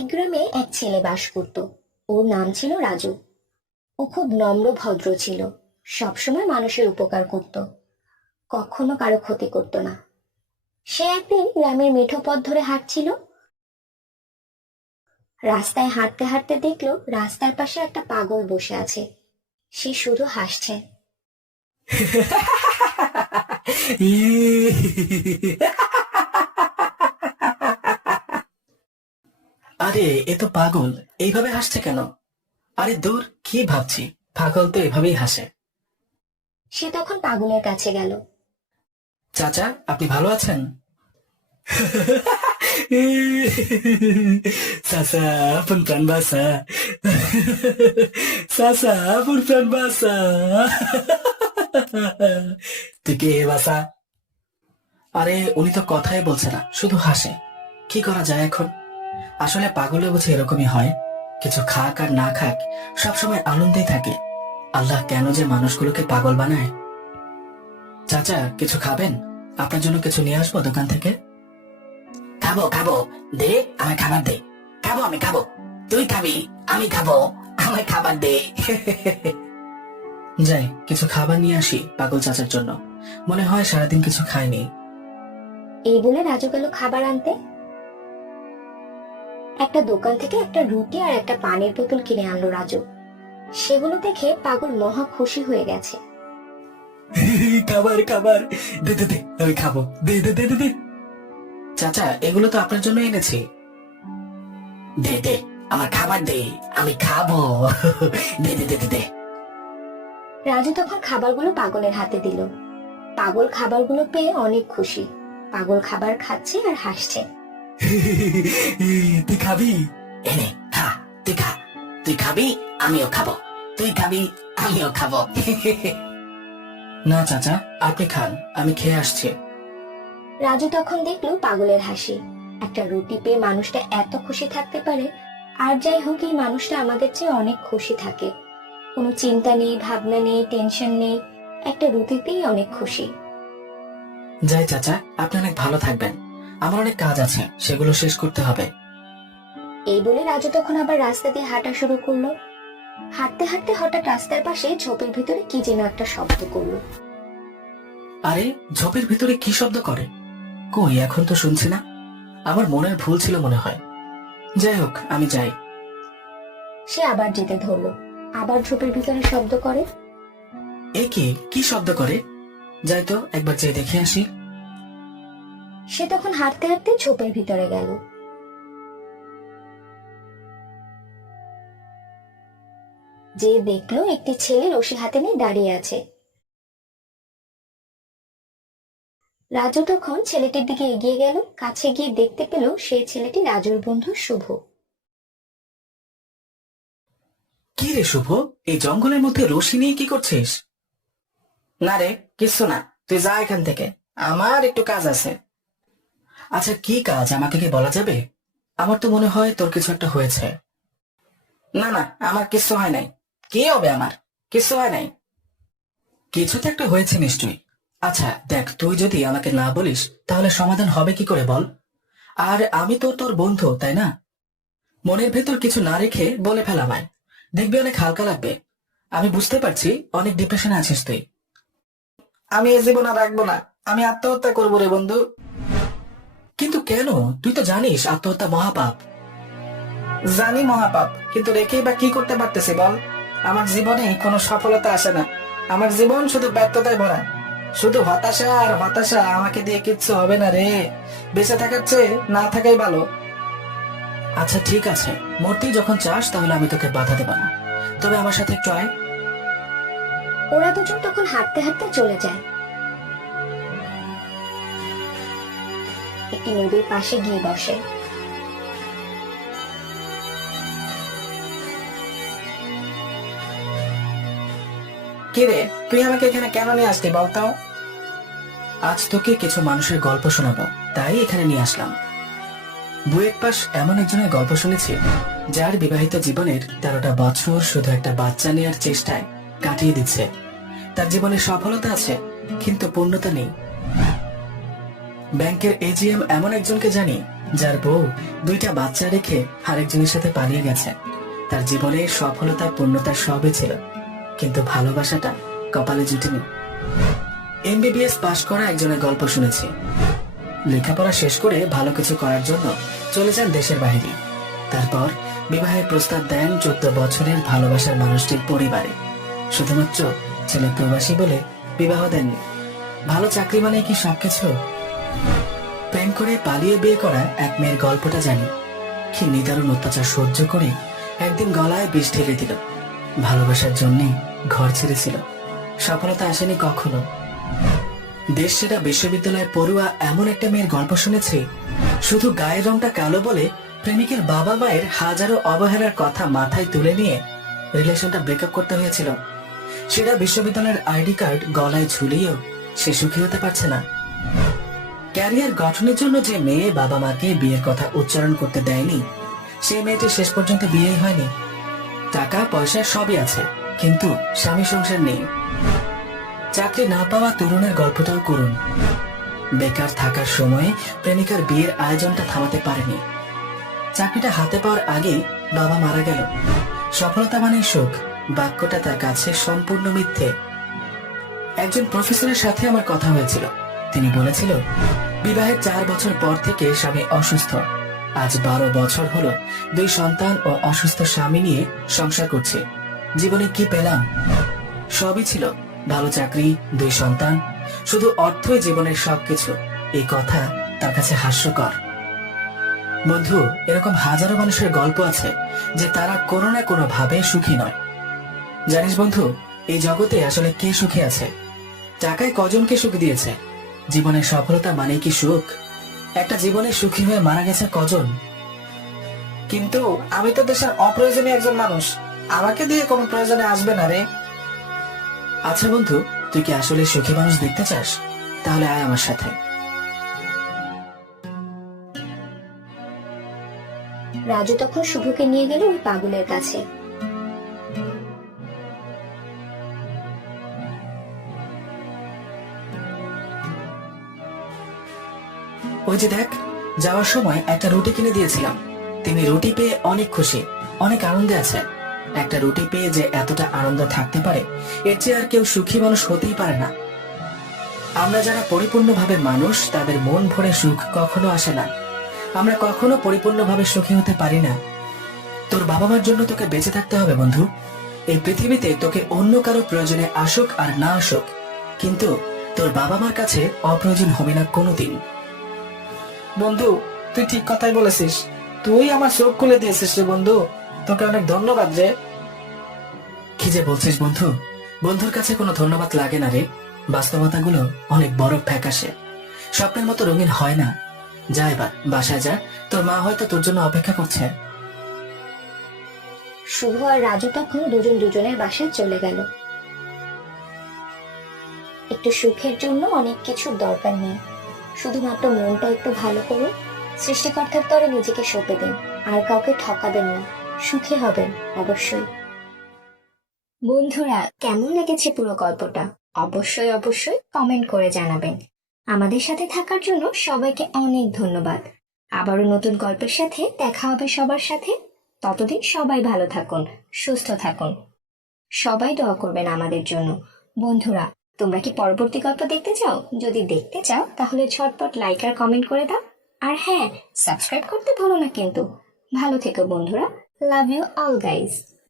এক গ্রামে এক ছেলে বাস করত। ওর নাম ছিল রাজু। ও খুব নম্র ভদ্র ছিল, সবসময় মানুষের উপকার করত, কখনো কারো ক্ষতি করত না। সে একদিন গ্রামের মেঠো পথ ধরে হাঁটছিল। রাস্তায় হাঁটতে হাঁটতে দেখলো রাস্তার পাশে একটা পাগল বসে আছে। সে শুধু হাসছে। আরে এ তো পাগল, এইভাবে হাসছে কেন? আরে দূর, কি ভাবছি, পাগল তো এভাবেই হাসে। সে তখন পাগলের কাছে গেল। চাচা, আপনি ভালো আছেন? চাচা আপন প্রাণ বাসা, চাচা আপন প্রাণ বাসা, তুই কে বাসা? আরে উনি তো কথাই বলছে না, শুধু হাসে। কি করা যায় এখন? আসলে পাগলে বুঝি এরকমই হয়, কিছু খাক আর না খাক সবসময় আনন্দেই থাকে। আল্লাহ কেন যে মানুষগুলোকে পাগল বানায়। চাচা কিছু খাবেন? আপনার জন্য কিছু নিয়ে আসবো দোকান থেকে? খাবো খাবো, দে আমায় খাবার দে। খাবো, আমি খাবো। তুই খাবি, আমি খাবো, আমায় খাবার দে। যাই কিছু খাবার নিয়ে আসি পাগল চাচার জন্য, মনে হয় সারাদিন কিছু খায়নি। এই বলে রাজু গেল খাবার আনতে। একটা দোকান থেকে একটা রুটি আর একটা পানির বোতল কিনে আনলো রাজু। সেগুলো দেখে পাগল মহা খুশি হয়ে গেছে। খাবার খাবার, দে দে দে, আমি খাবো, দে দে দে দে দে। চাচা এগুলো তো আপনার জন্য এনেছি। দে দে, আমার খাবার দে, আমি খাবো, দে দে দে দে দে। রাজু তখন খাবারগুলো পাগলের হাতে দিল। পাগল খাবারগুলো পেয়ে অনেক খুশি। পাগল খাবার খাচ্ছে আর হাসছে। তুই খাবি? এনে খা, তুই খা, তুই খাবি, আমিও খাবো, তুই খাবি, আমিও খাবো। না চাচা, আপনি খান, আমি খেয়ে আসছি। রাজু তখন দেখলো পাগলের হাসি। একটা রুটি পেয়ে মানুষটা এত খুশি থাকতে পারে। আর যাই হোক, এই মানুষটা আমাদের চেয়ে অনেক খুশি থাকে। কোনো চিন্তা নেই, ভাবনা নেই, টেনশন নেই, একটা রুটিতেই অনেক খুশি। যাই চাচা, আপনি অনেক ভালো থাকবেন, আমার অনেক কাজ আছে, সেগুলো শেষ করতে হবে। এই বলে রাজু তখন আবার রাস্তা দিয়ে হাঁটা শুরু করলো। হাঁটতে হাঁটতে হঠাৎ রাস্তার পাশে ঝোপের ভিতরে কি যেন একটা শব্দ করলো। আরে ঝোপের ভিতরে কি শব্দ করে? কই এখন তো শুনছি না, আমার মনের ভুল ছিল মনে হয়। যাই হোক, আমি যাই। সে আবার যেতে ধরলো। আবার ঝোপের ভিতরে শব্দ করে। এ কি শব্দ করে? যাই তো একবার যেয়ে দেখে আসি। সে তখন হাঁটতে হাঁটতে ঝোপের ভিতরে গেল। যে দেখলো একটি ছেলে রশি হাতে নিয়ে দাঁড়িয়ে আছে। রাজু তখন ছেলেটির দিকে এগিয়ে গেল। কাছে গিয়ে দেখতে পেল সেই ছেলেটি রাজুর বন্ধু শুভ। কি রে শুভ, এই জঙ্গলের মধ্যে রশি নিয়ে কি করছিস? না রে, কিছু না, তুই যা এখান থেকে, আমার একটু কাজ আছে। আচ্ছা কি কাজ, আমাকে কি বলা যাবে? আমার তো মনে হয় তোর কিছু একটা হয়েছে। না না, আমার কিছু হয় নাই। কি হবে, আমার কিছু হয় নাই। কিছু তো একটা হয়েছে নিশ্চয়ই। আচ্ছা দেখ, তুই যদি আমাকে না বলিস তাহলে সমাধান হবে কি করে বল? আর আমি তো তোর বন্ধু, তাই না? মনের ভেতর কিছু না রেখে বলে ফেল আমায়, দেখবি অনেক হালকা লাগবে। আমি বুঝতে পারছি অনেক ডিপ্রেশনে আছিস তুই। আমি এ জীবন আর রাখবো না, আমি আত্মহত্যা করবো রে বন্ধু। কিন্তু কেন? তুই তো জানিস আত্মহত্যা মহাপাপ। জানি মহাপাপ, কিন্তু রেখেই বা কি করতে পারতেছি বল? আমার জীবনে কোনো সফলতা আসে না, আমার জীবন শুধু ব্যর্থতায় ভরা, শুধু হতাশা আর হতাশা। আমাকে দিয়ে কিচ্ছু হবে না রে, বেঁচে থাকার চেয়ে না থাকাই ভালো। আচ্ছা ঠিক আছে, মরতেই যখন চাস তাহলে আমি তোকে বাধা দেব না, তবে আমার সাথে একটু আয়। ওরা দুজন তখন হাঁটতে হাঁটতে চলে যায়। একটি নদীর পাশে গিয়ে বসে। কি রে, তুই আমাকে এখানে কেন নিয়ে আসলি বলতো? আজ তোকে কিছু মানুষের গল্প শোনাবো, তাই এখানে নিয়ে আসলাম। বুয়েট পাশ এমন একজনের গল্প শুনেছি, যার বিবাহিত জীবনের 13টা বছর শুধু একটা বাচ্চা নেওয়ার চেষ্টায় কাটিয়ে দিচ্ছে। তার জীবনে সফলতা আছে, কিন্তু পূর্ণতা নেই। ব্যাংকের এজিএম এমন একজনকে জানি, যার বউ 2টা বাচ্চা রেখে আরেকজনের সাথে পালিয়ে গেছে। তার জীবনে সফলতা পূর্ণতা সবই ছিল, কিন্তু ভালোবাসাটা কপালে জুটেনি। MBBS পাশ করা একজনের গল্প শুনেছি। লেখাপড়া শেষ করে ভালো কিছু করার জন্য চলে যান দেশের বাইরে। তারপর বিবাহের প্রস্তাব দেন 14 বছরের ভালোবাসার মানুষটির পরিবারে। শুধুমাত্র ছেলে প্রবাসী বলে বিবাহ দেননি। ভালো চাকরি মানে কি সবকিছু? প্রেম করে পালিয়ে বিয়ে করা এক মেয়ের গল্পটা জানি। কি নিদারুণ অত্যাচার সহ্য করে একদিন গলায় বিষ ঢেলে দিল। ভালোবাসার জন্যে ঘর ছেড়েছিল। সফলতা আসেনি কখনো। দেশ সেরা বিশ্ববিদ্যালয়ের পড়ুয়া এমন একটা মেয়ের গল্প শুনেছি, শুধু গায়ের রংটা কালো বলে প্রেমিকের বাবা মায়ের হাজারো অবহেলার কথা মাথায় তুলে নিয়ে রিলেশনটা ব্রেকআপ করতে হয়েছিল। সেরা বিশ্ববিদ্যালয়ের আইডি কার্ড গলায় ঝুলিয়েও সে সুখী হতে পারছে না। ক্যারিয়ার গঠনের জন্য যে মেয়ে বাবা মাকে বিয়ের কথা উচ্চারণ করতে দেয়নি, সেই মেয়েটি শেষ পর্যন্ত বিয়েই হয়নি। টাকা পয়সা সবই আছে, কিন্তু স্বামী সংসার নেই। চাকরি না পাওয়া তরুণের গল্পটাও করুন। বেকার থাকার সময়ে প্রেমিকার বিয়ের আয়োজনটা থামাতে পারেনি। চাকরিটা হাতে পাওয়ার আগেই বাবা মারা গেল। সফলতা মানে সুখ, বাক্যটা তার কাছে সম্পূর্ণ মিথ্যে। একজন প্রফেসরের সাথে আমার কথা হয়েছিল। তিনি বলেছিল, বিবাহের 4 বছর পর থেকে স্বামী অসুস্থ। আজ 12 বছর হলো 2 সন্তান ও অসুস্থ স্বামী নিয়ে সংসার করছে। জীবনে কি পেলাম? সবই ছিল, ভালো চাকরি, 2 সন্তান, শুধু অর্থই জীবনের সবকিছু। এই কথা তার কাছে হাস্যকর। বন্ধু, এরকম হাজারো মানুষের গল্প আছে যে তারা কোনো না কোনো ভাবে সুখী নয়। জানিস বন্ধু, এই জগতে আসলে কে সুখী আছে? টাকায় কজনকে সুখ দিয়েছে? জীবনের সফলতা মানে কি সুখ? একটা জীবনে সুখী হয়ে মারা গেছে কজন? কিন্তু আমি তো দেশের অপ্রয়োজনীয় একজন মানুষ, আমাকে দিয়ে কোনো প্রয়োজনে আসবে না রে। আচ্ছা বন্ধু, তুই কি আসলে সুখী মানুষ দেখতে চাস? তাহলে আয় আমার সাথে। রাজু তখন শুভকে নিয়ে গেল ওই পাগলের কাছে। ওই যে দেখ, যাওয়ার সময় একটা রুটি কিনে দিয়েছিলাম। তিনি রুটি পেয়ে অনেক খুশি, অনেক আনন্দে আছে। একটা রুটি পেয়ে যে এতটা আনন্দ থাকতে পারে, এর চেয়ে আর কেউ সুখী মানুষ হতেই পারে না। আমরা যারা পরিপূর্ণভাবে মানুষ, তাদের মন ভরে সুখ কখনো আসে না। আমরা কখনো পরিপূর্ণভাবে সুখী হতে পারি না। তোর বাবা মার জন্য তোকে বেঁচে থাকতে হবে বন্ধু। এই পৃথিবীতে তোকে অন্য কারো প্রয়োজনে আসুক আর না আসুক, কিন্তু তোর বাবা মার কাছে অপ্রয়োজন হবে না কোনোদিন। বন্ধু, তুই ঠিক কথাই বলেছিস। তুই আমার চোখ খুলে দিয়েছিস রে বন্ধু, তোকে অনেক ধন্যবাদ রে। কি যে বলছিস বন্ধু, বন্ধুর কাছে কোনো ধন্যবাদ লাগে না রে। বাস্তবতাগুলো অনেক বড় ফ্যাকাশে, স্বপ্নের মতো রঙিন হয় না। যা এবার বাসায় যা, তোর মা হয়তো তোর জন্য অপেক্ষা করছে। শুভ আর রাজু তখন দুজন দুজনের বাসায় চলে গেল। একটু সুখের জন্য অনেক কিছুর দরকার নেই, শুধুমাত্র মনটা একটু ভালো করুন, সৃষ্টিকর্তার তরে নিজেকে সঁপে দিন, আর কাউকে ঠকাবেন না, সুখী হবেন অবশ্যই। বন্ধুরা, কেমন লেগেছে পুরো গল্পটা অবশ্যই অবশ্যই কমেন্ট করে জানাবেন। আমাদের সাথে থাকার জন্য সবাইকে অনেক ধন্যবাদ। আবারও নতুন গল্পের সাথে দেখা হবে সবার সাথে। ততদিন সবাই ভালো থাকুন, সুস্থ থাকুন। সবাই দোয়া করবেন আমাদের জন্য। বন্ধুরা, তোমরা কি পরবর্তী গল্প দেখতে চাও? যদি দেখতে চাও তাহলে ঝটপট লাইক আর কমেন্ট করে দাও। আর হ্যাঁ, সাবস্ক্রাইব করতে ভুলো না কিন্তু। ভালো থেকো বন্ধুরা। Love you all guys.